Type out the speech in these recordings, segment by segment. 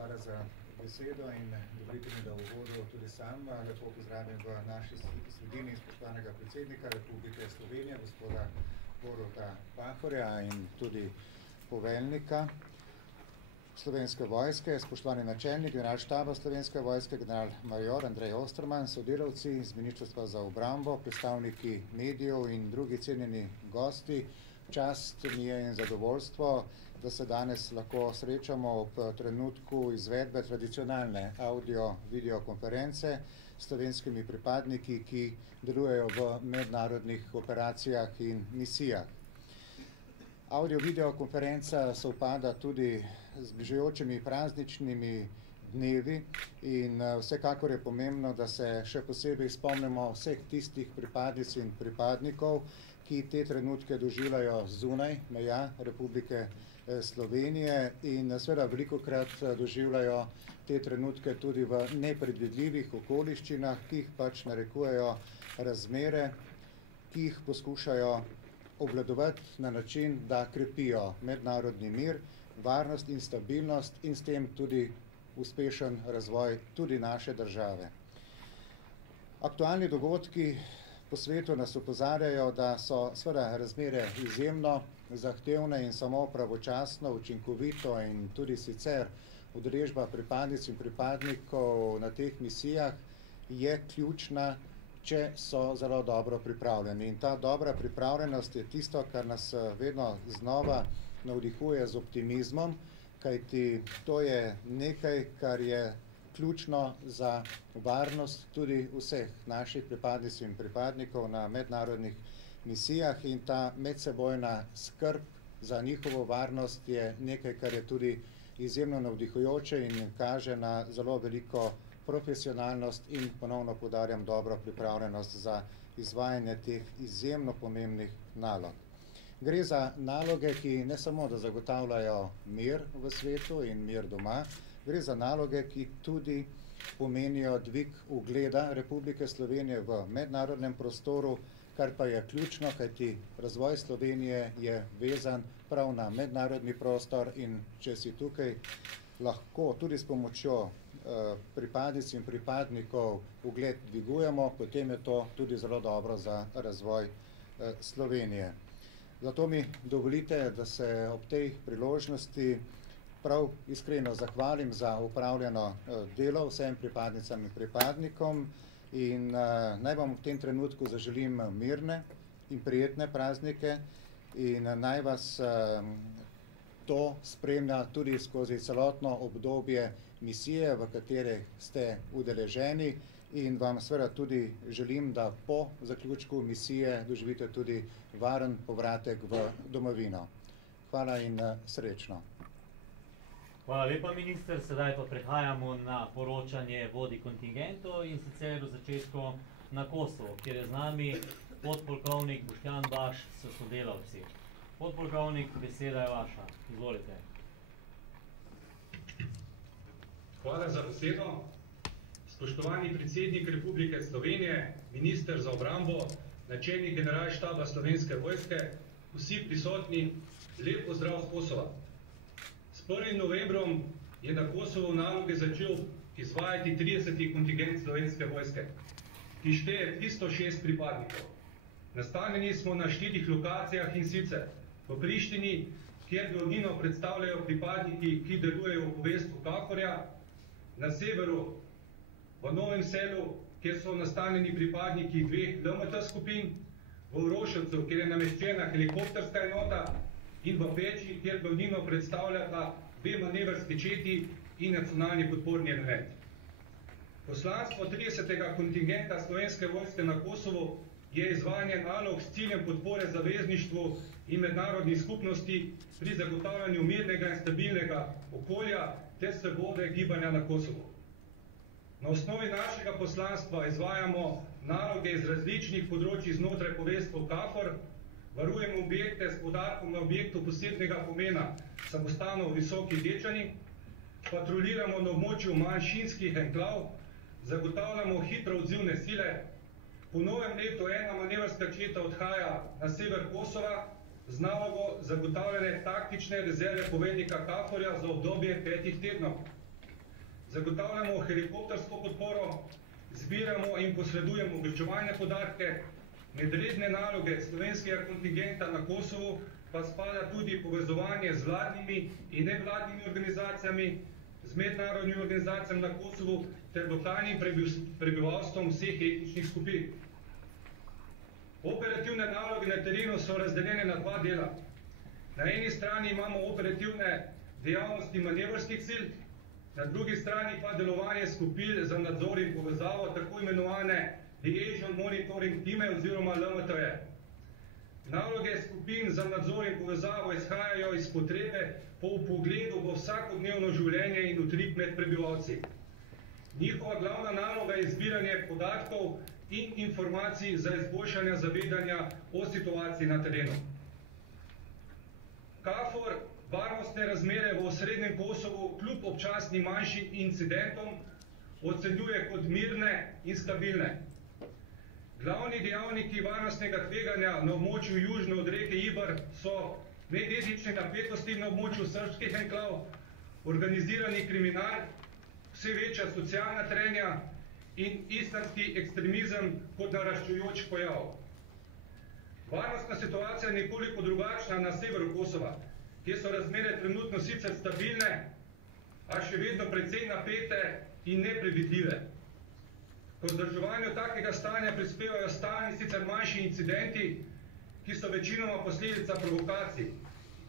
Hvala za besedo in dovolite mi, da v uvodu tudi sam lepo pozdravim v naši sredini spoštovanega predsednika Republike Slovenije, gospoda Boruta Pahorja in tudi poveljnika Slovenske vojske, spoštovani načelnik generalštaba Slovenske vojske, general-major Andrej Osterman, sodelavci z Ministrstva za obrambo, predstavniki medijev in drugi cenjeni gosti. Čast mi je in zadovoljstvo, da se danes lahko srečamo ob trenutku izvedbe tradicionalne audio-video konference s slovenskimi pripadniki, ki delujejo v mednarodnih operacijah in misijah. Audio-video konferenca sovpada tudi z bližajočimi prazničnimi dnevi in vsekakor je pomembno, da se še posebej spomnimo vseh tistih pripadnic in pripadnikov, ki te trenutke doživljajo zunaj meja Republike Slovenije in seveda velikokrat doživljajo te trenutke tudi v nepredvidljivih okoliščinah, ki jih pač narekujejo razmere, ki jih poskušajo obvladovati na način, da krepijo mednarodni mir, varnost in stabilnost in s tem tudi uspešen razvoj tudi naše države. Aktualni dogodki po svetu nas opozarjajo, da so seveda razmere izjemno zahtevne in samo pravočasno, učinkovito in tudi sicer udeležba pripadnic in pripadnikov na teh misijah je ključna, če so zelo dobro pripravljeni. In ta dobra pripravljenost je tisto, kar nas vedno znova navdihuje z optimizmom, kajti to je nekaj, kar je ključno za varnost tudi vseh naših pripadnic in pripadnikov na mednarodnih misijah in ta medsebojna skrb za njihovo varnost je nekaj, kar je tudi izjemno navdihujoče in kaže na zelo veliko profesionalnost in ponovno poudarjam dobro pripravljenost za izvajanje teh izjemno pomembnih nalog. Gre za naloge, ki ne samo, da zagotavljajo mir v svetu in mir doma, gre za naloge, ki tudi pomenijo dvig ugleda Republike Slovenije v mednarodnem prostoru, kar pa je ključno, kajti razvoj Slovenije je vezan prav na mednarodni prostor in če si tukaj lahko tudi s pomočjo pripadnic in pripadnikov ugled dvigujemo, potem je to tudi zelo dobro za razvoj Slovenije. Zato mi dovolite, da se ob tej priložnosti prav iskreno zahvalim za opravljeno delo vsem pripadnicam in pripadnikom in naj vam v tem trenutku zaželim mirne in prijetne praznike in naj vas to spremlja tudi skozi celotno obdobje misije, v kateri ste udeleženi in vam seveda tudi želim, da po zaključku misije doživite tudi varen povratek v domovino. Hvala in srečno. Hvala lepa, minister. Sedaj pa prehajamo na poročanje vodij kontingentov in sicer v začetku na Kosovo, kjer je z nami podpolkovnik Boštjan Baš s sodelavci. Podpolkovnik, beseda je vaša. Izvolite. Hvala za besedo. Spoštovani predsednik Republike Slovenije, minister za obrambo, načelnik generalštaba Slovenske vojske, vsi prisotni, lep pozdrav z Kosova. S 1. novembrom je na Kosovo naloge začel izvajati 30. kontingent Slovenske vojske, ki šteje 306 pripadnikov. Nastanjeni smo na 4 lokacijah in sicer v Prištini, kjer glavnino predstavljajo pripadniki, ki delujejo v poveljstvu KFOR-ja, na severu v Novem Selu, kjer so nastanjeni pripadniki 2 LMT skupin, v Uroševcu, kjer je nameščena helikopterska enota in v Peči, kjer glavnino predstavljata 2 manevrski četi in nacionalni podporni element. Poslanstvo 30. kontingenta Slovenske vojske na Kosovo je izvajanje nalog s ciljem podpore zavezništvu in mednarodni skupnosti pri zagotavljanju mirnega in stabilnega okolja ter svobode gibanja na Kosovo. Na osnovi našega poslanstva izvajamo naloge iz različnih področij znotraj poveljstva KFOR, varujemo objekte s poudarkom na objektu posebnega pomena samostanov Visoki Dečani, patruljiramo na območju manjšinskih enklav, zagotavljamo hitro odzivne sile, po novem letu ena manevrska četa odhaja na sever Kosova z nalogo zagotavljanje taktične rezerve poveljnika KFOR-ja za obdobje 5 tednov. zagotavljamo helikoptersko podporo, zbiramo in posredujemo obveščevalne podatke, med redne naloge slovenskega kontingenta na Kosovu pa spada tudi povezovanje z vladnimi in nevladnimi organizacijami, z mednarodnimi organizacijami na Kosovu ter lokalnim prebivalstvom vseh etničnih skupin. Operativne naloge na terenu so razdeljene na dva dela. Na eni strani imamo operativne dejavnosti manevrskih sil, na drugi strani pa delovanje skupin za nadzor in povezavo, tako imenovane Liaison Monitoring Time oziroma LMT-je. Naloge skupin za nadzor in povezavo izhajajo iz potrebe po vpogledu v vsakodnevno življenje in utrip med prebivalci. Njihova glavna naloga je zbiranje podatkov in informacij za izboljšanje zavedanja o situaciji na terenu. KFOR varnostne razmere v osrednjem Kosovu kljub občasnim manjšim incidentom ocenjuje kot mirne in stabilne. Glavni dejavniki varnostnega tveganja na območju južno od reke Ibar so medetnične napetosti na območju srbskih enklav, organizirani kriminal, vse večja socialna trenja in islamski ekstremizem kot naraščujoč pojav. Varnostna situacija je nekoliko drugačna na severu Kosova, kjer so razmere trenutno sicer stabilne, a še vedno precej napete in nepredvidljive. K vzdrževanju takega stanja prispevajo stalni sicer manjši incidenti, ki so večinoma posledica provokacij,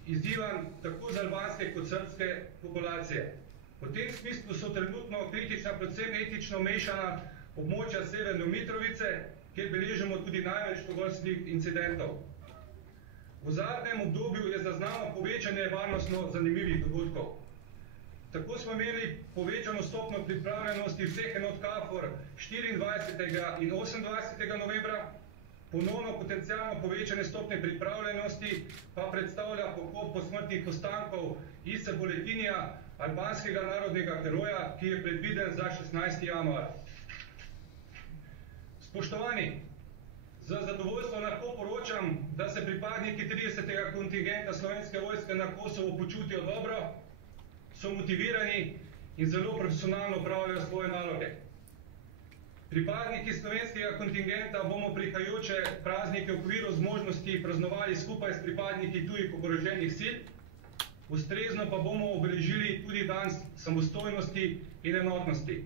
izzivanj tako za albanske kot srbske populacije. V tem smislu so trenutno kritična predvsem etnično mešana območja Severne Mitrovice, kjer beležimo tudi največ tovrstnih incidentov. V zadnjem obdobju je zaznano povečanje varnostno zanimivih dogodkov. Tako smo imeli povečano stopnjo pripravljenosti vseh enot KFOR 24. in 28. novembra, ponovno potencialno povečanje stopnje pripravljenosti pa predstavlja pokop posmrtnih ostankov Ise Boletinija, albanskega narodnega heroja, ki je predviden za 16. januar. Spoštovani, z zadovoljstvom lahko poročam, da se pripadniki 30. kontingenta Slovenske vojske na Kosovu počutijo dobro, so motivirani in zelo profesionalno opravljajo svoje naloge. Pripadniki slovenskega kontingenta bomo prihajajoče praznike v okviru zmožnosti praznovali skupaj s pripadniki tujih oboroženih sil, ustrezno pa bomo obeležili tudi dan samostojnosti in enotnosti.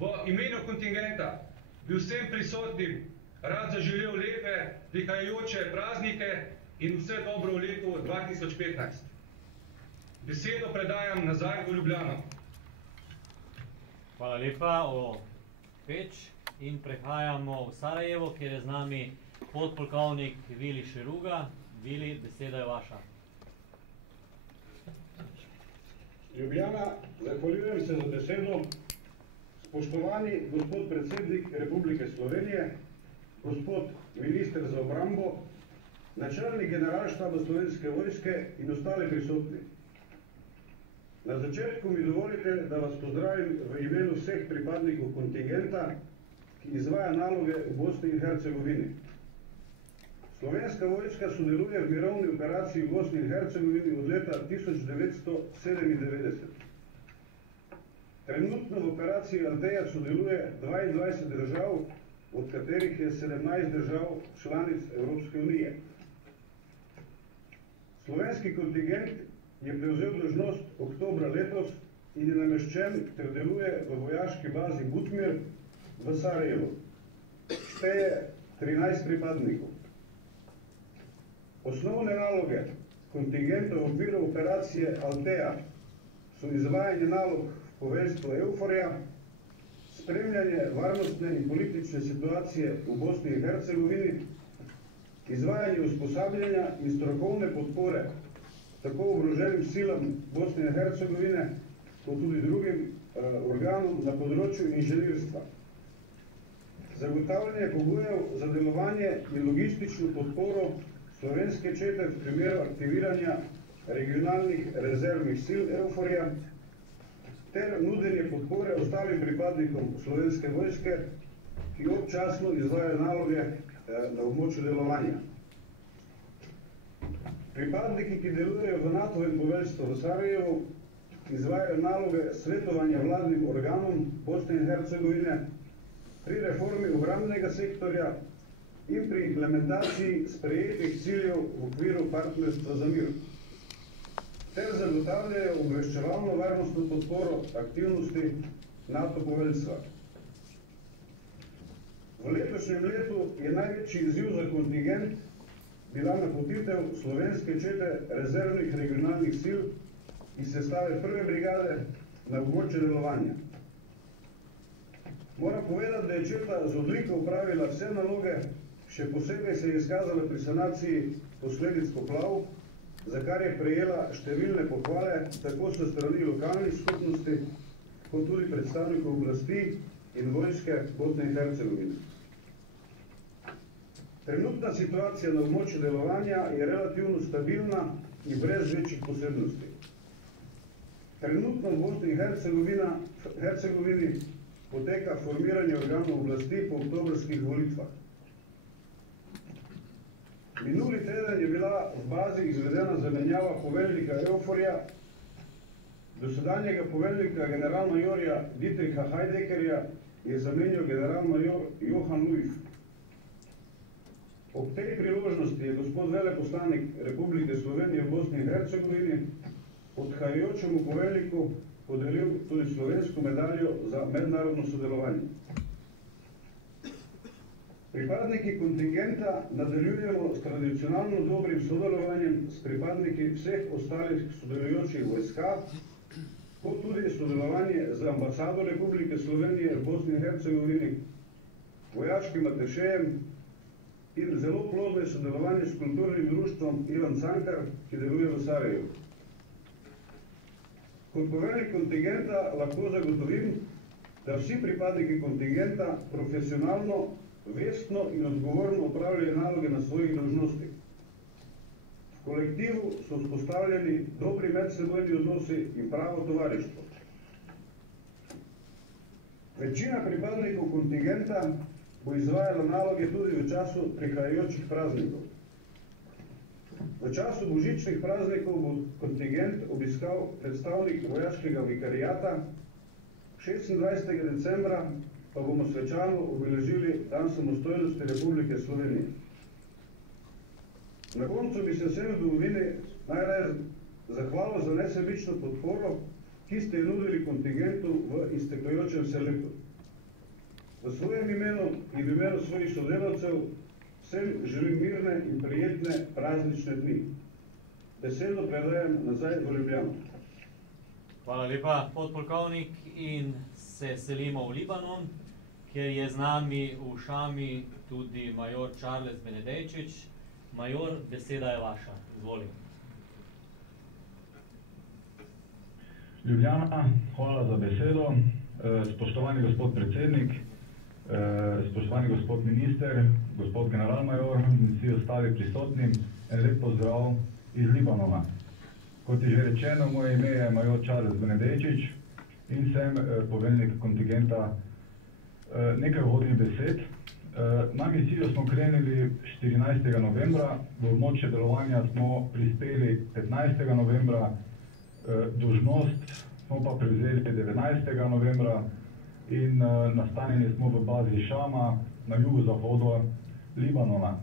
V imenu kontingenta bi vsem prisotnim rad zaželel lepe prihajajoče praznike in vse dobro v letu 2015. Besedo predajam nazaj v Ljubljano. Hvala lepa o Peč in prehajamo v Sarajevo, kjer je z nami podpolkovnik Vili Šeruga. Vili, beseda je vaša. Ljubljana, zahvaljujem se za besedo. Spoštovani gospod predsednik Republike Slovenije, gospod minister za obrambo, načelnik generalštaba Slovenske vojske in ostali prisotni. Na začetku mi dovolite, da vas pozdravim v imenu vseh pripadnikov kontingenta, ki izvaja naloge v Bosni in Hercegovini. Slovenska vojska sodeluje v mirovni operaciji v Bosni in Hercegovini od leta 1997. Trenutno v operaciji Alteja sodeluje 22 držav, od katerih je 17 držav članic Evropske unije. Slovenski kontingent je prevzel dolžnost oktobra letos in je nameščen ter deluje v vojaški bazi Butmir v Sarajevu. Šteje 13 pripadnikov. Osnovne naloge kontingenta v okviru operacije Alteja so izvajanje nalog v poveljstvu Euforja, spremljanje varnostne in politične situacije v Bosni in Hercegovini, izvajanje usposabljanja in strokovne podpore tako oboroženim silam Bosne in Hercegovine, kot tudi drugim organom na področju inženirstva. Zagotavljanje pogojev za delovanje in logistično podporo slovenske čete v primeru aktiviranja regionalnih rezervnih sil Euforja ter nudenje podpore ostalim pripadnikom Slovenske vojske, ki občasno izvajajo naloge na območju delovanja. Pripadniki, ki delujejo v NATO-vem poveljstvu v Sarajevu, izvajajo naloge svetovanja vladnim organom Bosne in Hercegovine pri reformi obrambnega sektorja in pri implementaciji sprejetih ciljev v okviru partnerstva za mir, ter zagotavljajo obveščevalno varnostno podporo aktivnosti NATO poveljstva. V letošnjem letu je največji izziv za kontingent bila napotitev slovenske čete rezervnih regionalnih sil iz sestave 1. brigade na območje delovanja. Moram povedati, da je četa z odliko upravila vse naloge, še posebej se je izkazala pri sanaciji posledic poplav, za kar je prejela številne pohvale, tako so strani lokalnih skupnosti, kot tudi predstavnikov oblasti in vojske Bosne in Hercegovine. Trenutna situacija na območju delovanja je relativno stabilna in brez večjih posebnosti. Trenutno v Bosni in Hercegovini poteka formiranje organov oblasti po oktobrskih volitvah. Minuli teden je bila v bazi izvedena zamenjava poveljnika Euforja, dosedanjega poveljnika generalmajorja Dietricha Heideckerja je zamenjal generalmajor Johan Luif. Ob tej priložnosti je gospod veleposlanik Republike Slovenije v Bosni in Hercegovini odhajajočemu poveljniku podelil tudi slovensko medaljo za mednarodno sodelovanje. Pripadniki kontingenta nadaljujemo s tradicionalno dobrim sodelovanjem s pripadniki vseh ostalih sodelujočih vojska, kot tudi sodelovanje z ambasado Republike Slovenije v Bosni in Hercegovini, vojaškim atešejem in zelo plodno sodelovanje s kulturnim društvom Ivan Cankar, ki deluje v Sarajevu. Kot poveljnik kontingenta lahko zagotovim, da vsi pripadniki kontingenta profesionalno, vestno in odgovorno opravljajo naloge na svojih dolžnostih. V kolektivu so vzpostavljeni dobri medsebojni odnosi in pravo tovarištvo. Večina pripadnikov kontingenta bo izvajala naloge tudi v času prihajajočih praznikov. V času božičnih praznikov bo kontingent obiskal predstavnik vojaškega vikarijata, 26. decembra pa bomo svečano obeležili Dan samostojnosti Republike Slovenije. Na koncu bi se vsem v domovini najraje zahvalil za nesebično podporo, ki ste jo nudili kontingentu v iztekajočem se letu. V svojem imenu in v imenu svojih sodelavcev vsem želim mirne in prijetne praznične dni. Besedo predajam nazaj v Ljubljano. Hvala lepa, podpolkovnik, in se selimo v Libanon, kjer je z nami v Šami tudi major Charles Benedejčič. Major, beseda je vaša. Izvoli. Ljubljana, hvala za besedo. Spoštovani gospod predsednik, spoštovani gospod minister, gospod generalmajor in vsi ostali prisotni, en lep pozdrav iz Libanona. Kot je že rečeno, moje ime je major Charles Benedejčič in sem poveljnik kontingenta. Nekaj uvodnih besed. Na misijo smo krenili 14. novembra, v območje delovanja smo prispeli 15. novembra, dolžnost smo pa prevzeli 19. novembra in nastanjeni smo v bazi Šama na jugozahodu Libanona.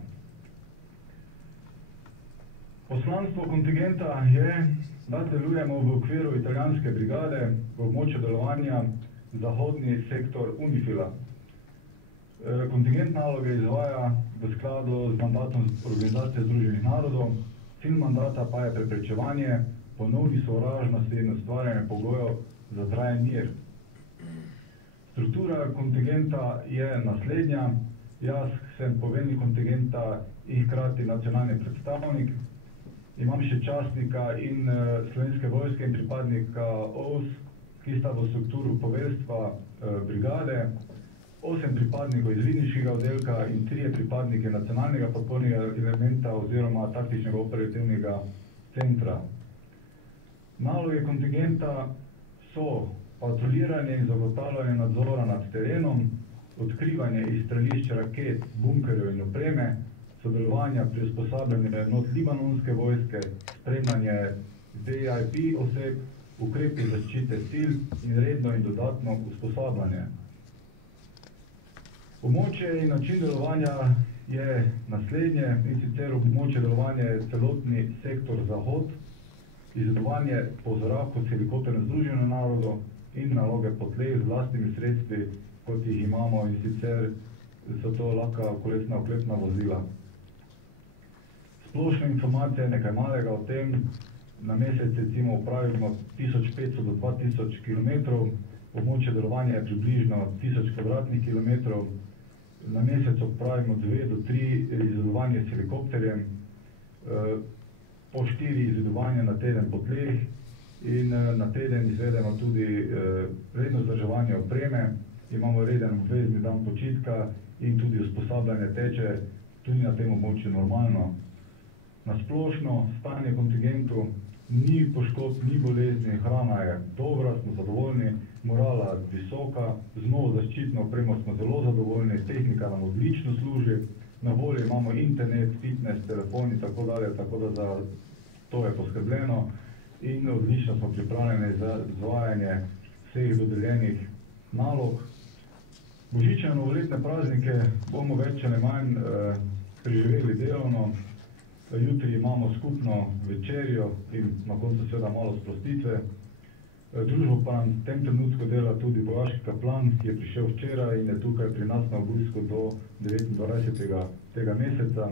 Poslanstvo kontingenta je, da delujemo v okviru italijanske brigade v območju delovanja zahodni sektor UNIFIL-a. Kontingent naloge izvaja v skladu z mandatom Organizacije Združenih narodov, cilj mandata pa je preprečevanje ponovni sovražnosti in ustvarjanje pogojev za trajen mir. Struktura kontingenta je naslednja. Jaz sem poveljnik kontingenta in hkrati nacionalni predstavnik. Imam še častnika in slovenske vojske in pripadnika OVS, ki sta v strukturu poveljstva brigade, 8 pripadnikov iz vidniškega oddelka in 3 pripadnike nacionalnega podpornega elementa oziroma taktičnega operativnega centra. Naloge kontingenta so patruliranje in zagotavljanje nadzora nad terenom, odkrivanje izstrelišč raket, bunkerjev in opreme, sodelovanja pri usposabljanju enot libanonske vojske, spremljanje VIP oseb ukrepi zaščite sil in redno in dodatno usposabljanje. Območje in način delovanja je naslednje, in sicer območje delovanja je celotni sektor Zahod, izvedovanje po zraku s helikopterjem Združenih narodov in naloge po tleh z vlastnimi sredstvi, kot jih imamo, in sicer so to lahko kolesna oklepna vozila. Splošna informacija je nekaj malega o tem, na mesec recimo upravimo 1500 do 2000 km, območje delovanja je približno 1000 kvadratnih kilometrov, na mesec upravimo 2 do 3 izvedovanje s helikopterjem, po 4 izvedovanja na teden po tleh in na teden izvedemo tudi redno vzdrževanje opreme, imamo reden obvezni dan počitka in tudi usposabljanje teče tudi na tem območju normalno. Na splošno stanje kontingentu ni poškodb, ni bolezni, hrana je dobra, smo zadovoljni, morala visoka, z novo zaščitno opremo smo zelo zadovoljni, tehnika nam odlično služi, na voljo imamo internet, fitness, telefon in tako dalje, tako da za to je poskrbljeno in odlično smo pripravljeni za izvajanje vseh dodeljenih nalog. Božične novoletne praznike bomo več ali manj preživeli delovno. Jutri imamo skupno večerjo in na koncu seveda malo sprostitve. Družbo pa nam v tem trenutku dela tudi vojaški kaplan, ki je prišel včeraj in je tukaj pri nas na obisku do 29. tega meseca.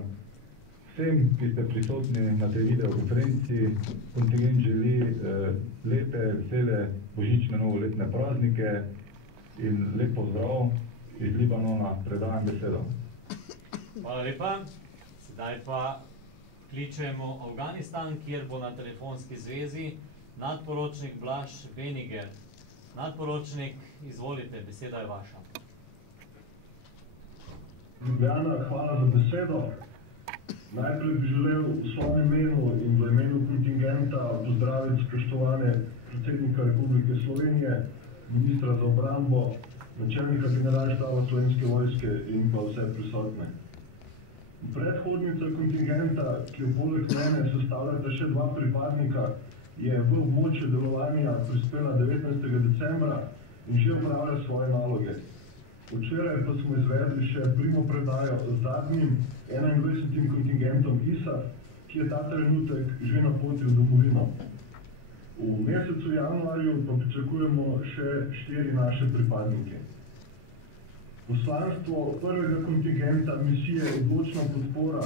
Vsem, ki ste prisotni na tej videokonferenciji, kontingent želi lepe, vesele božične novoletne praznike in lep pozdrav iz Libanona. Predajam besedo. Hvala lepa. Sedaj pa kličemo Afganistan, kjer bo na telefonski zvezi nadporočnik Blaž Beniger. Nadporočnik, izvolite, beseda je vaša. Ljubljana, hvala za besedo. Najprej bi želel v svojem imenu in v imenu kontingenta pozdraviti spoštovane predsednika Republike Slovenije, ministra za obrambo, načelnika generalštaba Slovenske vojske in pa vse prisotne. Predhodnica kontingenta, ki jo poleg mene sestavljata še 2 pripadnika, je v območje delovanja prispela 19. decembra in že opravlja svoje naloge. Včeraj pa smo izvedli še primopredajo z zadnjim 21. kontingentom ISAF, ki je ta trenutek že na poti v domovino. V mesecu januarju pa pričakujemo še 4 naše pripadnike. Poslanstvo prvega kontingenta misije Odločna podpora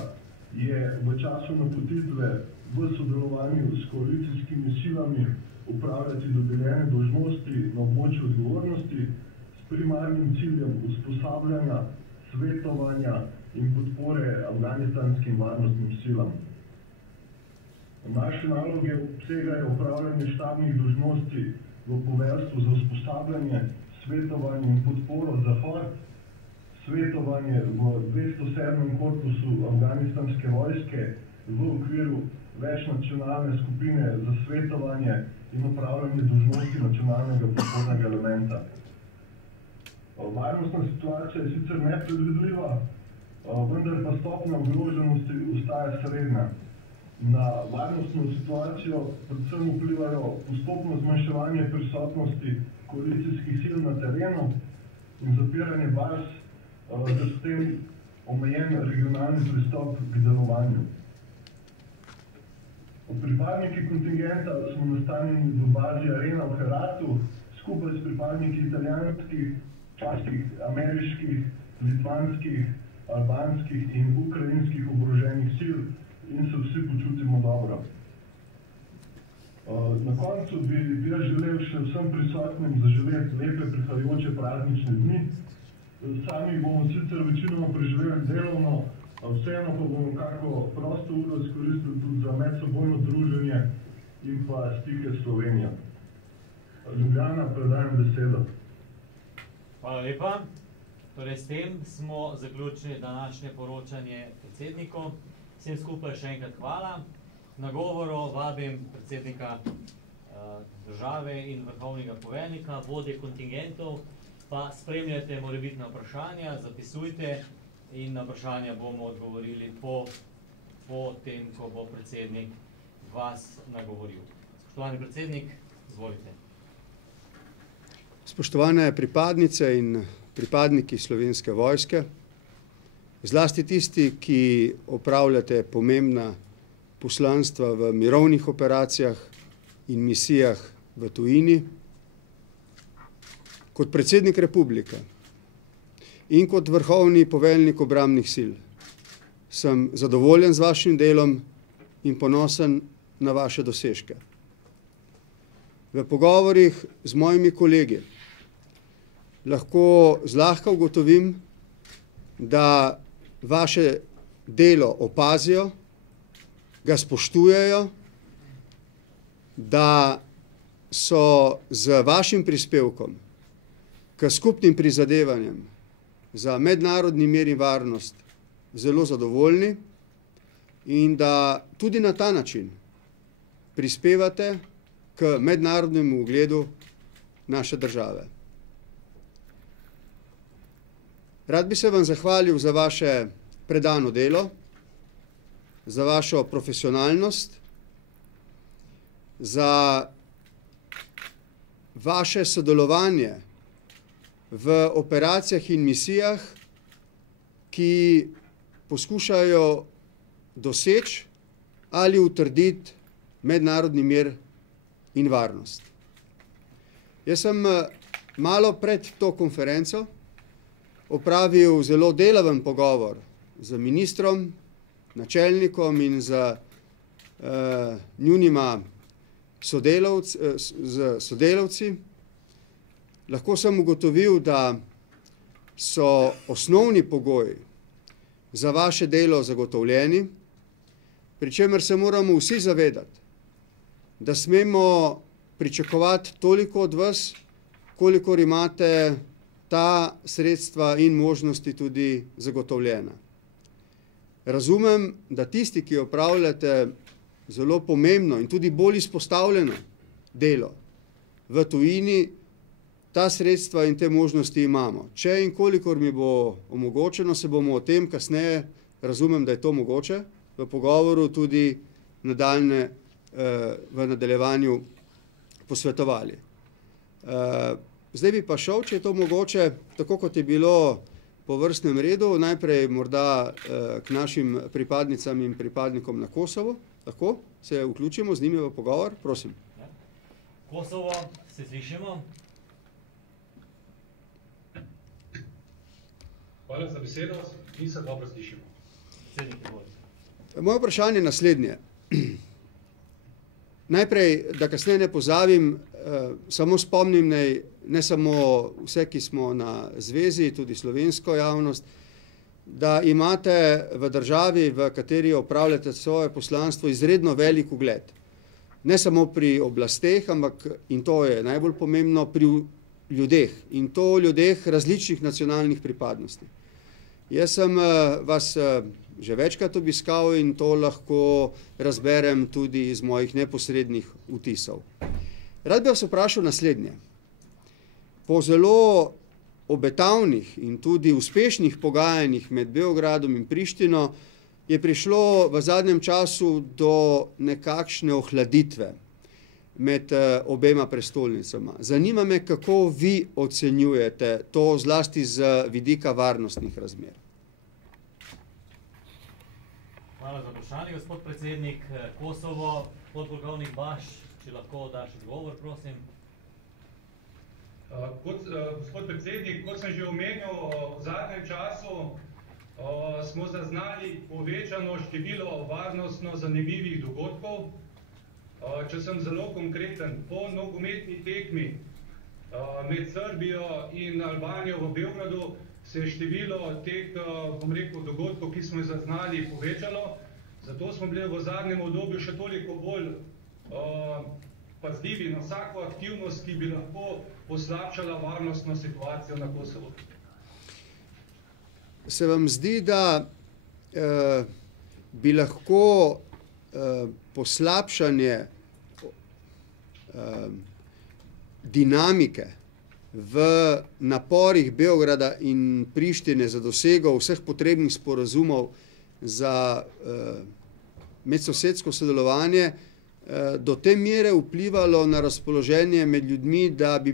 je v času napotitve v sodelovanju s koalicijskimi silami upravljati dodeljene dolžnosti na območju odgovornosti s primarnim ciljem usposabljanja, svetovanja in podpore afganistanskim varnostnim silam. Naše naloge obsegajo upravljanje štabnih dolžnosti v poveljstvu za usposabljanje, svetovanje in podporo za FORT, svetovanje v 207. korpusu afganistanske vojske v okviru večnacionalne skupine za svetovanje in upravljanje dolžnosti nacionalnega podpornega elementa. Varnostna situacija je sicer nepredvidljiva, vendar pa stopnja ogroženosti ostaja srednja. Na varnostno situacijo predvsem vplivajo postopno zmanjševanje prisotnosti koalicijskih sil na terenu in zapiranje baz, ter s tem omejen regionalni pristop k delovanju. Pripadniki kontingenta smo nastanjeni v bazi Arena v Heratu, skupaj s pripadniki italijanskih, častih, ameriških, litvanskih, albanskih in ukrajinskih oboroženih sil in se vsi počutimo dobro. Na koncu bi jaz želel še vsem prisotnim zaželeti lepe prihajajoče praznične dni. Sami bomo sicer večinoma preživeli delovno, vseeno pa bomo kako prosto uro izkoristili tudi za medsebojno druženje in pa stike s Slovenijo. Ljubljana, predajam besedo. Hvala lepa. Torej, s tem smo zaključili današnje poročanje predsednikov. Vsem skupaj še enkrat hvala. Na govoru vabim predsednika države in vrhovnega poveljnika, vodje kontingentov, pa spremljate morebitna vprašanja, zapisujte in na vprašanja bomo odgovorili po tem, ko bo predsednik vas nagovoril. Spoštovani predsednik, Izvolite. Spoštovane pripadnice in pripadniki Slovenske vojske, zlasti tisti, ki opravljate pomembna poslanstva v mirovnih operacijah in misijah v tujini, kot predsednik republike in kot vrhovni poveljnik obrambnih sil sem zadovoljen z vašim delom in ponosen na vaše dosežke. V pogovorih z mojimi kolegi lahko zlahka ugotovim, da vaše delo opazijo, ga spoštujejo, da so z vašim prispevkom k skupnim prizadevanjem za mednarodni mir in varnost zelo zadovoljni in da tudi na ta način prispevate k mednarodnemu ugledu naše države. Rad bi se vam zahvalil za vaše predano delo, za vašo profesionalnost, za vaše sodelovanje v operacijah in misijah, ki poskušajo doseči ali utrditi mednarodni mir in varnost. Jaz sem malo pred to konferenco opravil zelo delaven pogovor z ministrom, načelnikom in z njunima sodelavci. Lahko sem ugotovil, da so osnovni pogoji za vaše delo zagotovljeni, pri čemer se moramo vsi zavedati, da smemo pričakovati toliko od vas, kolikor imate ta sredstva in možnosti tudi zagotovljena. Razumem, da tisti, ki opravljate zelo pomembno in tudi bolj izpostavljeno delo v tujini, ta sredstva in te možnosti imamo. Če in kolikor mi bo omogočeno, se bomo o tem kasneje, razumem, da je to mogoče, v pogovoru tudi v nadaljevanju posvetovali. Zdaj bi pa šel, če je to mogoče, tako kot je bilo po vrstnem redu, najprej morda k našim pripadnicam in pripadnikom na Kosovo. Lahko se vključimo z njimi v pogovor, prosim. Kosovo, se slišimo? Hvala za besedo, mi se dobro slišimo. Moje vprašanje je naslednje. Najprej, da kasneje ne pozabim, samo spomnim ne samo vse, ki smo na zvezi, tudi slovensko javnost, da imate v državi, v kateri opravljate svoje poslanstvo, izredno velik ugled. Ne samo pri oblasteh, ampak, in to je najbolj pomembno, pri ljudeh. In to ljudeh različnih nacionalnih pripadnosti. Jaz sem vas že večkrat obiskal in to lahko razberem tudi iz mojih neposrednih vtisov. Rad bi vas vprašal naslednje. Po zelo obetavnih in tudi uspešnih pogajanjih med Beogradom in Prištino je prišlo v zadnjem času do nekakšne ohladitve med obema prestolnicama. Zanima me, kako vi ocenjujete to zlasti z vidika varnostnih razmer. Hvala za vprašanje, gospod predsednik. Kosovo, podpolkovnik Baš, če lahko daš odgovor, prosim. Gospod predsednik, kot sem že omenil, v zadnjem času smo zaznali povečano število varnostno zanimivih dogodkov. Če sem zelo konkreten, po nogometni tekmi med Srbijo in Albanijo v Beogradu se je število teh, bom rekel, dogodkov, ki smo jih zaznali, povečalo. Zato smo bili v zadnjem obdobju še toliko bolj pazljivi na vsako aktivnost, ki bi lahko poslabšala varnostno situacijo na Kosovu. Se vam zdi, da bi lahko poslabšanje dinamike v naporih Beograda in Prištine za dosego vseh potrebnih sporazumov za medsosedsko sodelovanje do te mere vplivalo na razpoloženje med ljudmi, da bi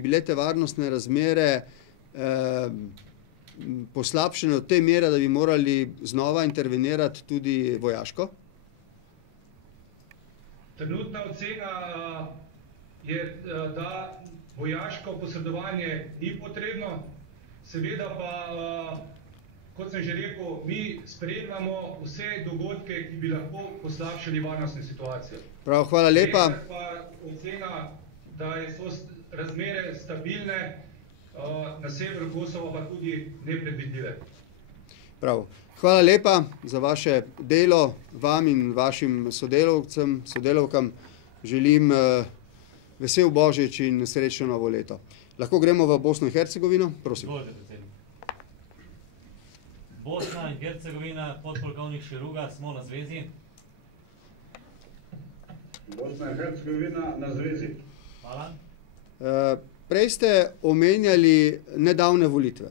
bile te varnostne razmere poslabšene od te mere, da bi morali znova intervenirati tudi vojaško? Trenutna ocena je, da vojaško posredovanje ni potrebno, seveda pa, kot sem že rekel, mi spremljamo vse dogodke, ki bi lahko poslabšali varnostne situacije. Prav, hvala lepa. Pa ocena, da so razmere stabilne, na severu Kosova pa tudi nepredvidljive. Prav. Hvala lepa za vaše delo, vam in vašim sodelavkam. Želim vesel Božič in srečno novo leto. Lahko gremo v Bosno in Hercegovino? Prosim. Bosna in Hercegovina, podpolkovnik Šeruga, smo na zvezi. Bosna in Hercegovina na zvezi. Hvala. Prej ste omenjali nedavne volitve.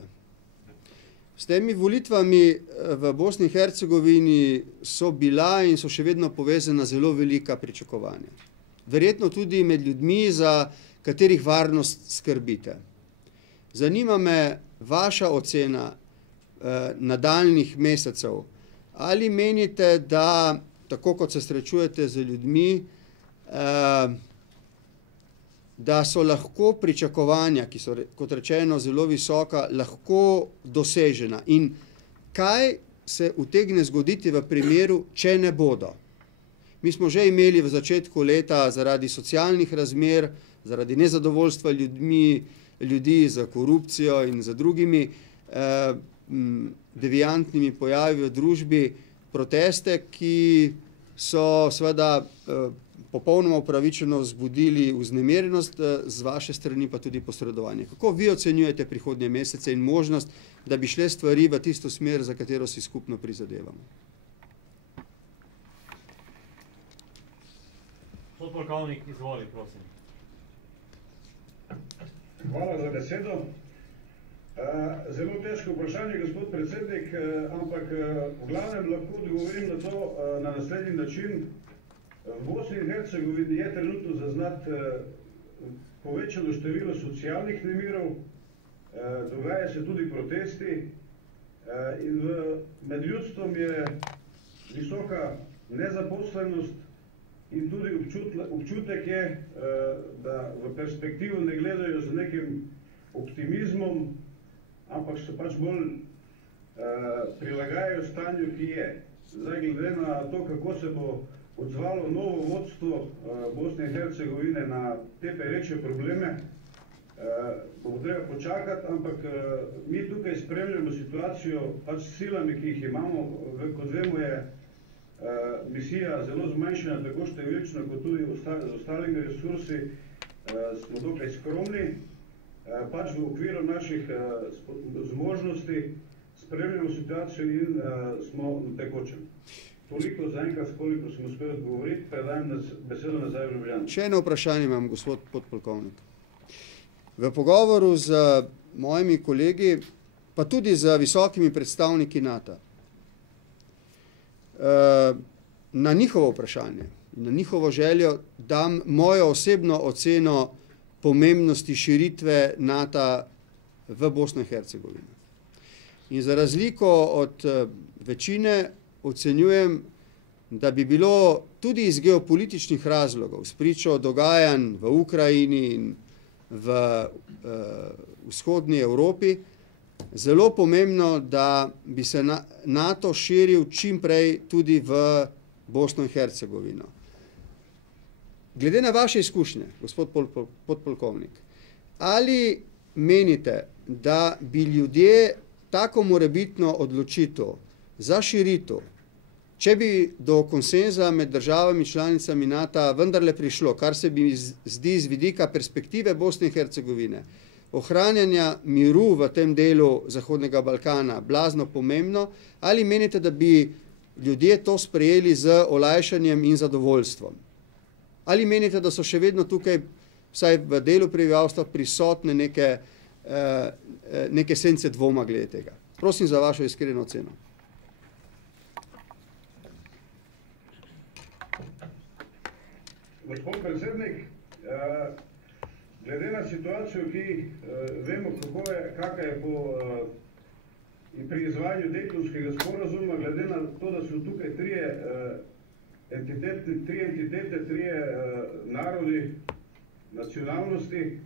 S temi volitvami v Bosni in Hercegovini so bila in so še vedno povezana zelo velika pričakovanja. Verjetno tudi med ljudmi, za katerih varnost skrbite. Zanima me vaša ocena nadaljnjih mesecev. Ali menite, da tako kot se srečujete z ljudmi, da so lahko pričakovanja, ki so, kot rečeno, zelo visoka, lahko dosežena? In kaj se utegne zgoditi v primeru, če ne bodo? Mi smo že imeli v začetku leta zaradi socialnih razmer, zaradi nezadovoljstva ljudi za korupcijo in za drugimi deviantnimi pojavi v družbi proteste, ki so seveda popolnoma upravičeno vzbudili vznemirjenost, z vaše strani pa tudi posredovanje. Kako vi ocenjujete prihodnje mesece in možnost, da bi šle stvari v tisto smer, za katero si skupno prizadevamo? Podpolkovnik, izvoli, prosim. Hvala za besedo. Zelo težko vprašanje, gospod predsednik, ampak v glavnem lahko odgovorim na to na naslednji način. V Bosni in Hercegovini je trenutno zaznati povečano število socialnih nemirov, dogaja se tudi protesti in med ljudstvom je visoka nezaposlenost in tudi občutek je, da v perspektivu ne gledajo z nekim optimizmom, ampak se pač bolj prilagajajo stanju, ki je. Zdaj, glede na to, kako se bo odzvalo novo vodstvo Bosne in Hercegovine na te pereče probleme, bo treba počakati, ampak mi tukaj spremljamo situacijo pač s silami, ki jih imamo. Kot vemo, je misija zelo zmanjšana, tako številčno, kot tudi z ostalimi resursi smo dokaj skromni. Pač v okviru naših zmožnosti spremljamo situacijo in smo na tekočem. Toliko zaenkrat, koliko smo uspeli odgovoriti, predajam besedo nazaj v Ljubljano. Še eno vprašanje imam, gospod podpolkovnik. V pogovoru z mojimi kolegi, pa tudi z visokimi predstavniki NATO, na njihovo vprašanje, na njihovo željo dam mojo osebno oceno pomembnosti širitve NATO v Bosno in Hercegovino. In za razliko od večine ocenjujem, da bi bilo tudi iz geopolitičnih razlogov, spričo dogajanj v Ukrajini in v vzhodni Evropi, zelo pomembno, da bi se NATO širil čim prej tudi v Bosno in Hercegovino. Glede na vaše izkušnje, gospod podpolkovnik, ali menite, da bi ljudje tako morebitno odločitev za širitev, če bi do konsenza med državami članicami NATO vendarle prišlo, kar se mi zdi z vidika perspektive Bosne in Hercegovine, ohranjanja miru v tem delu Zahodnega Balkana blazno pomembno, ali menite, da bi ljudje to sprejeli z olajšanjem in zadovoljstvom? Ali menite, da so še vedno tukaj, vsaj v delu prebivalstva, prisotne neke sence dvoma glede tega? Prosim za vašo iskreno oceno. Gospod predsednik, glede na situacijo, ki vemo, kakaj je pri izvajanju Daytonskega sporazuma, glede na to, da so tukaj tri entitete, trije narodi, nacionalnosti,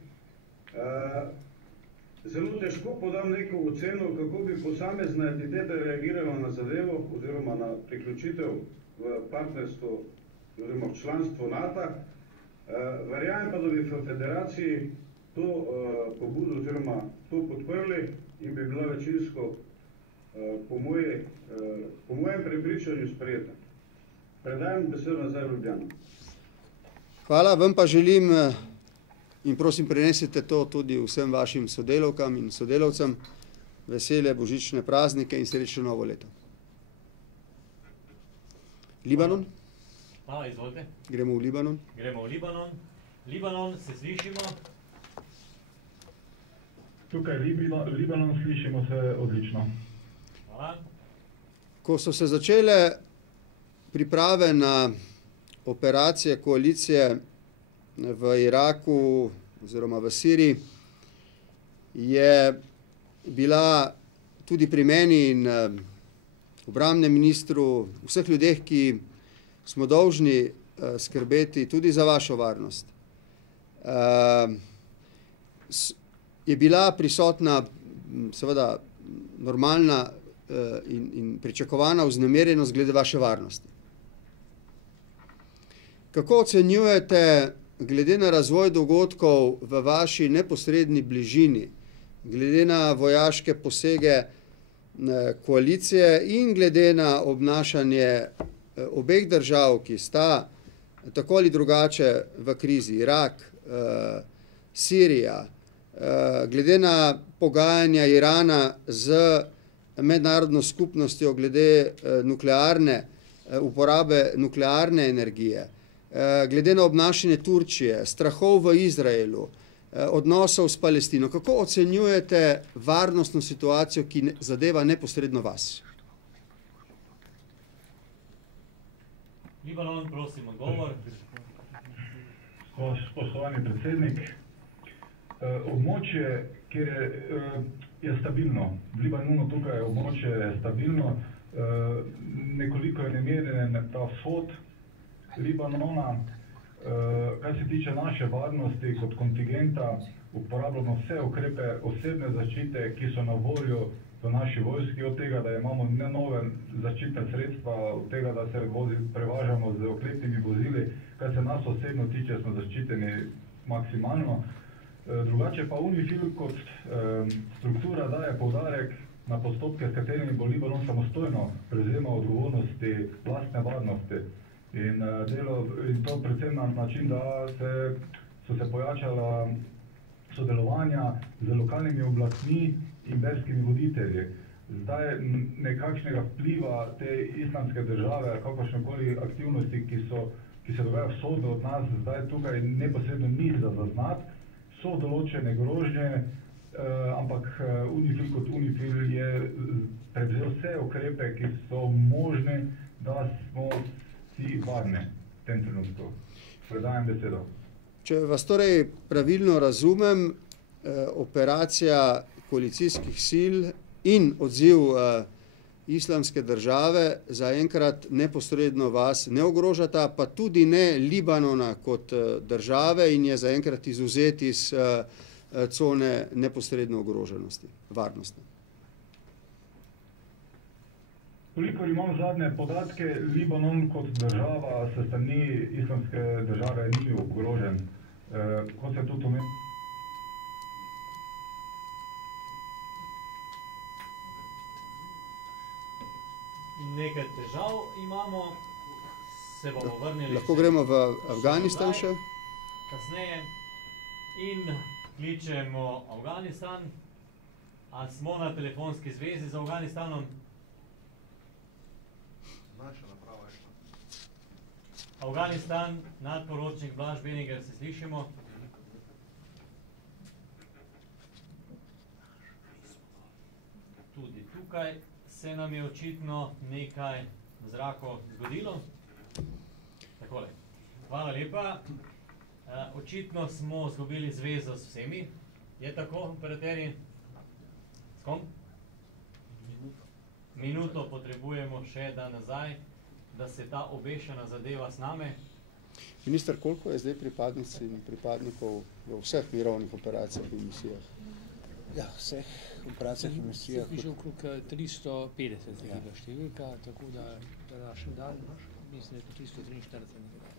zelo težko podam neko oceno, kako bi posamezna entiteta reagirala na zadevo oziroma na priključitev v partnerstvo oziroma v članstvo NATO. Verjamem pa, da bi v federaciji to pobudo oziroma to podprli in bi bila večinsko po mojem prepričanju sprejeta. Predajam besedo nazaj v Ljubljano. Hvala, vam pa želim in prosim prenesite to tudi vsem vašim sodelavkam in sodelavcem, vesele božične praznike in srečno novo leto. Libanon? Hvala, izvolite. Gremo v Libanon. Gremo v Libanon. Libanon, se slišimo? Tukaj Libanon, slišimo se odlično. Hvala. Ko so se začele priprave na operacije koalicije v Iraku oziroma v Siriji, je bila tudi pri meni in obrambnem ministru, vseh ljudeh, ki smo dolžni skrbeti tudi za vašo varnost, je bila prisotna seveda normalna in pričakovana vznemirjenost glede vaše varnosti. Kako ocenjujete, glede na razvoj dogodkov v vaši neposredni bližini, glede na vojaške posege koalicije in glede na obnašanje obeh držav, ki sta tako ali drugače v krizi, Irak, Sirija, glede na pogajanja Irana z mednarodno skupnostjo glede uporabe nuklearne energije, glede na obnašanje Turčije, strahov v Izraelu, odnosov s Palestino. Kako ocenjujete varnostno situacijo, ki zadeva neposredno vas? Libanon, prosim, odgovor. Spoštovani predsednik, območje, kjer je stabilno, v Libanonu tukaj območje je stabilno, nekoliko je nemirjen ta vzhod Libanona. Kar se tiče naše varnosti kot kontingenta, uporabljamo vse ukrepe osebne zaščite, ki so na voljo v naši vojski, od tega, da imamo nove zaščitne sredstva, od tega, da se prevažamo z oklepnimi vozili. Kar se nas osebno tiče, smo zaščiteni maksimalno. Drugače pa UNIFIL kot struktura daje poudarek na postopke, s katerimi bo Libanon samostojno prevzemal odgovornosti lastne varnosti. In to predvsem na način, da so se pojačala sodelovanja z lokalnimi oblastmi in verskimi voditelji. Zdaj nekakšnega vpliva te islamske države, kakršnekoli aktivnosti, ki se dogaja vzhodno od nas, zdaj tukaj neposredno ni za zaznati. So določene grožnje, ampak UNIFIL kot UNIFIL je prevzel vse ukrepe, ki so možni, da smo vsi varni v tem trenutku. Predajam besedo. Če vas torej pravilno razumem, operacija koalicijskih sil in odziv islamske države zaenkrat neposredno vas ne ogrožata, pa tudi ne Libanona kot države in je zaenkrat izvzet iz cone neposredne ogroženosti, varnostne. Kolikor imam zadnje podatke, Libanon kot država se strani islamske države ni ogrožen. Kot se tudi omenil. Nekaj težav imamo, se bomo vrnili. Lahko gremo v Afganistan še? Kasneje in kličemo Afganistan. A smo na telefonski zvezi z Afganistanom? Afganistan, nadporočnik Blaž Beniger, se slišimo? Tudi tukaj se nam je očitno nekaj v zraku zgodilo. Takole. Hvala lepa. Očitno smo izgubili zvezo s vsemi. Je tako, operaterji? S kom? Minuto potrebujemo še da nazaj, da se ta obešena zadeva sname. Minister, koliko je zdaj pripadnic in pripadnikov v vseh mirovnih operacijah in misijah? Ja, vseh operacijah in misijah. Piše okrog 350 nekega številka, tako da današnji dan, mislim, da je 343 nekega.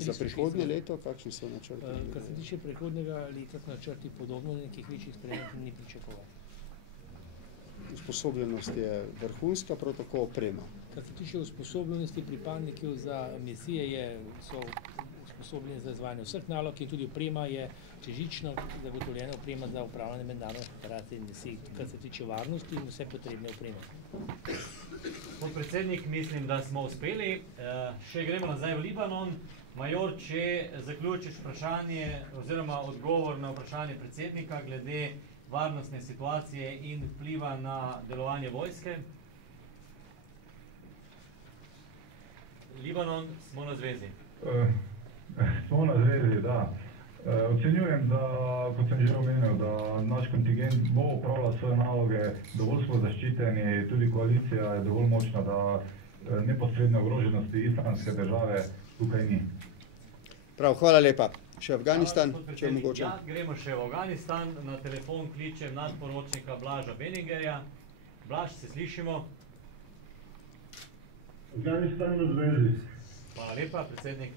Za prihodnje leto, kakšni so načrti? Kar se tiče prihodnjega leta, načrti podobno, nekih večjih sprememb ni pričakovati. Usposobljenost je vrhunska, prav tako oprema. Kar se tiče usposobljenosti pripadnikov za misije, so usposobljeni za izvajanje vseh nalog in tudi oprema je težično zagotovljena oprema za upravljanje mednarodnih operacij in misij, kar se tiče varnosti in vse potrebne opreme. Podpredsednik, mislim, da smo uspeli. Še gremo nazaj v Libanon. Major, če zaključiš vprašanje oziroma odgovor na vprašanje predsednika glede varnostne situacije in vpliva na delovanje vojske. Libanon, smo na zvezi. Smo na zvezi, da. Ocenjujem, da, kot sem že omenil, da naš kontingent bo opravljal svoje naloge, dovolj smo zaščiteni, tudi koalicija je dovolj močna, da neposredne ogroženosti islamske države tukaj ni. Prav, hvala lepa. Še Afganistan, če je mogoče. Ja, gremo še v Afganistan. Na telefon kličem nadporočnika Blaža Benigerja. Blaž, se slišimo? Afganistan na zvezi. Hvala lepa, predsednik.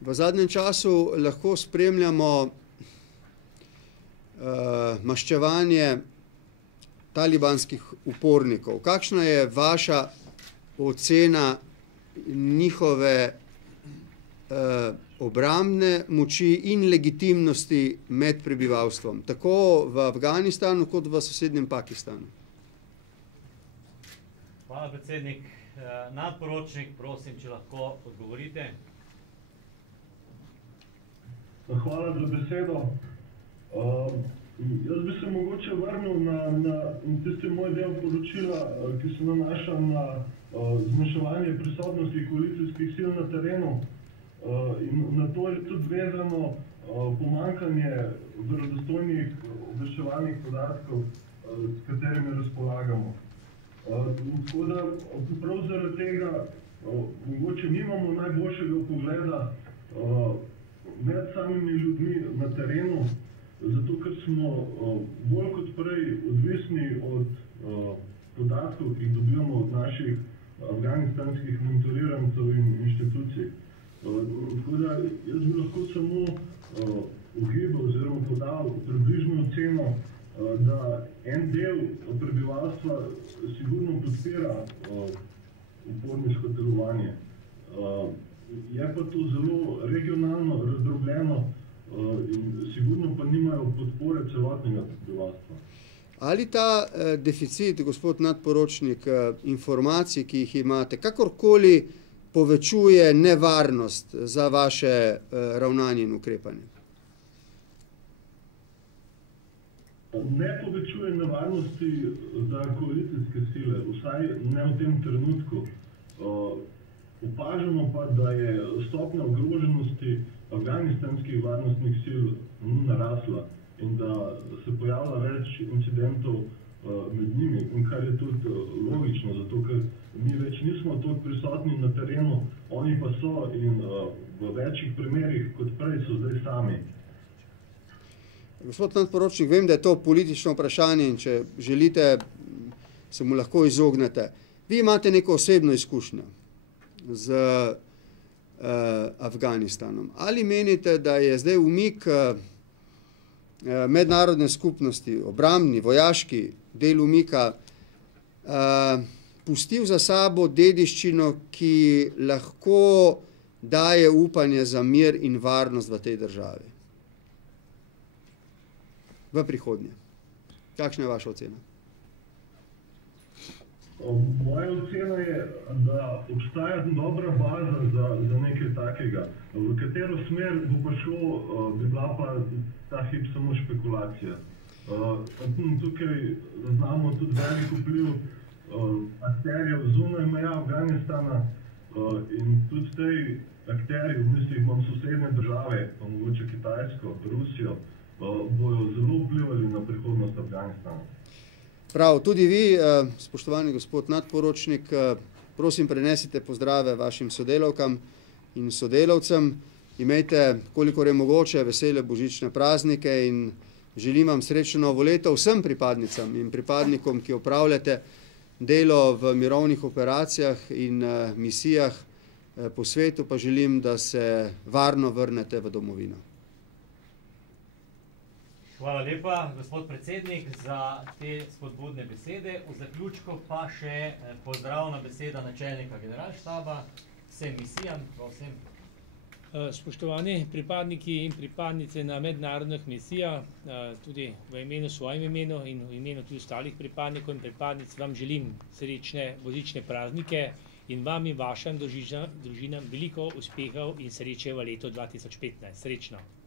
V zadnjem času lahko spremljamo maščevanje talibanskih upornikov. Kakšna je vaša ocena njihove obrambne moči in legitimnosti med prebivalstvom, tako v Afganistanu kot v sosednjem Pakistanu? Hvala, predsednik. Nadporočnik, prosim, če lahko odgovorite. Hvala za besedo. Jaz bi se mogoče vrnil na tisti moj del poročila, ki se nanaša na zmanjševanje prisotnosti koalicijskih sil na terenu. In na to je tudi vezano pomanjkanje verodostojnih obveščevalnih podatkov, s katerimi razpolagamo. Tako da prav zaradi tega mogoče nimamo najboljšega pogleda med samimi ljudmi na terenu, zato ker smo bolj kot prej odvisni od podatkov, ki jih dobivamo od naših afganistanskih mentorirancev in inštitucij. Tako da jaz bi lahko samo ugibal oziroma podal približno oceno, da en del prebivalstva sigurno podpira uporniško delovanje. Je pa to zelo regionalno razdrobljeno in sigurno pa nimajo podpore celotnega prebivalstva. Ali ta deficit, gospod nadporočnik, informacij, ki jih imate, kakorkoli povečuje nevarnost za vaše ravnanje in ukrepanje? Ne povečuje nevarnosti za koalicijske sile, vsaj ne v tem trenutku. Opažamo pa, da je stopnja ogroženosti afganistanskih varnostnih sil narasla in da se pojavlja več incidentov med njimi, in kar je tudi logično, zato ker mi več nismo toliko prisotni na terenu, oni pa so in v večjih primerih kot prej so zdaj sami. Gospod nadporočnik, vem, da je to politično vprašanje in če želite, se mu lahko izognete. Vi imate neko osebno izkušnjo z Afganistanom. Ali menite, da je zdaj umik mednarodne skupnosti, obrambni, vojaški del umika, pustil za sabo dediščino, ki lahko daje upanje za mir in varnost v tej državi v prihodnje? Kakšna je vaša ocena? Moja ocena je, da obstaja dobra baza za nekaj takega. V katero smer bo pa šlo, bi bila pa ta hip samo špekulacija. Tukaj zaznamo tudi velik vpliv akterjev zunaj meja Afganistana In tudi tej akterji, v mislih imam sosednje države, pa mogoče Kitajsko, Rusijo, bojo zelo vplivali na prihodnost Afganistana. Prav, tudi vi, spoštovani gospod nadporočnik, prosim prenesite pozdrave vašim sodelavkam in sodelavcem. Imejte, kolikor je mogoče, vesele božične praznike in želim vam srečno novo leto vsem pripadnicam in pripadnikom, ki opravljate delo v mirovnih operacijah in misijah po svetu, pa želim, da se varno vrnete v domovino. Hvala lepa, gospod predsednik, za te spodbudne besede. V zaključku pa še pozdravna beseda načelnika generalštaba vsem misijam, prosim. Spoštovani pripadniki in pripadnice na mednarodnih misijah, tudi v imenu svojem imenu in v imenu tudi ostalih pripadnikov in pripadnic vam želim srečne božične praznike in vam in vašim družinam veliko uspehov in sreče v letu 2015. Srečno!